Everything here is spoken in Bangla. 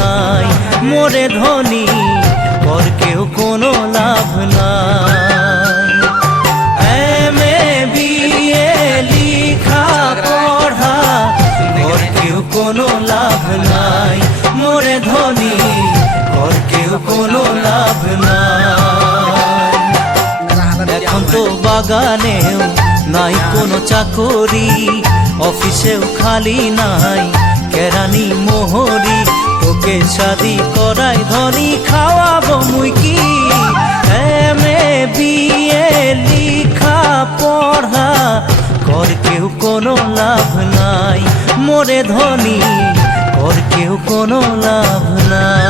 নাই, মোরে ধনী কর কেউ কোনো লাভ নাই। এমএ বিএ লিখা পড়া কর কেউ কোনো লাভ নাই, মোরে ধনী কর কেউ কোনো লাভ নাই। এখন তো বাগানেও নাই কোনো চাকরি, অফিসেও খালি নাই কেরানি মোহরি। তোকে শাদি করাই ধনী খাওয়াবো মুই কি? এমএ বিএ লিখা পড়া কর কেউ কোনো লাভ নাই, মোরে ধনী কর কেউ কোনো লাভ নাই।